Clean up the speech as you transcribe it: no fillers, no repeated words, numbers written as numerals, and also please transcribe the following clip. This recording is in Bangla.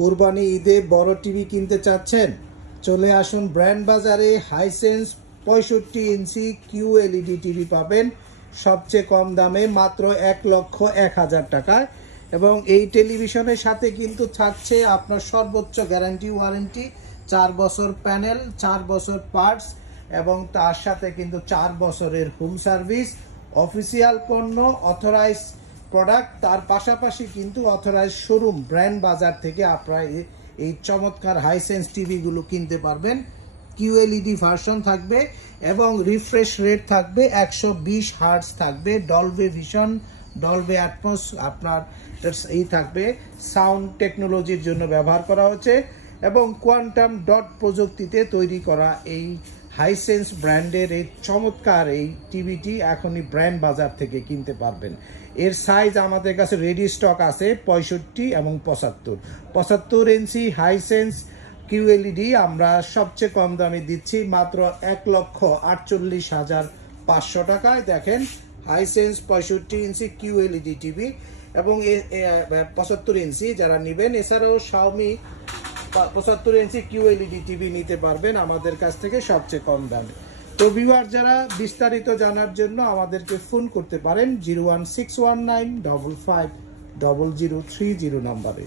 কুরবানি ঈদে বড় টিভি কিনতে চাচ্ছেন? চলে আসুন ব্র্যান্ড বাজারে। হাইসেন্স 65 ইঞ্চি QLED টিভি পাবেন সবচেয়ে কম দামে, মাত্র 1,01,000 টাকায়। এবং এই টেলিভিশনের সাথে কিন্তু থাকছে আপনার সর্বোচ্চ গ্যারান্টি ওয়ারেন্টি, 4 বছর প্যানেল, 4 বছর পার্টস, এবং তার সাথে কিন্তু 4 বছরের হোম সার্ভিস, অফিসিয়াল পণ্য, অথরাইজ প্রোডাক্ট। তার পাশাপাশি কিন্তু অথরাইজ শোরুম ব্র্যান্ড বাজার থেকে আপনারা এই চমৎকার হাইসেন্স টিভিগুলো কিনতে পারবেন। QLED ভার্সন থাকবে এবং রিফ্রেশ রেট থাকবে 120 হার্টজ থাকবে, ডলবে ভিশন, ডলবে অ্যাটমস আপনার এই থাকবে, সাউন্ড টেকনোলজির জন্য ব্যবহার করা হচ্ছে এবং কোয়ান্টাম ডট প্রযুক্তিতে তৈরি করা এই হাইসেন্স ব্র্যান্ডের এই চমৎকার এই টিভিটি এখনই ব্র্যান্ড বাজার থেকে কিনতে পারবেন। এর সাইজ আমাদের কাছে রেডি স্টক আছে 65 এবং 75 ইঞ্চি হাইসেন্স QLED আমরা সবচেয়ে কম দামে দিচ্ছি মাত্র 1,48,500 টাকায়। দেখেন হাইসেন্স 65 ইঞ্চি QLED টিভি এবং 75 ইঞ্চি যারা নেবেন, এছাড়াও Xiaomi 75 ইঞ্চি QLED টিভি নিতে পারবেন আমাদের কাছ থেকে সবচেয়ে কম দামে। তো ভিউয়ার যারা বিস্তারিত জানার জন্য আমাদেরকে ফোন করতে পারেন 01619550030 নম্বরে।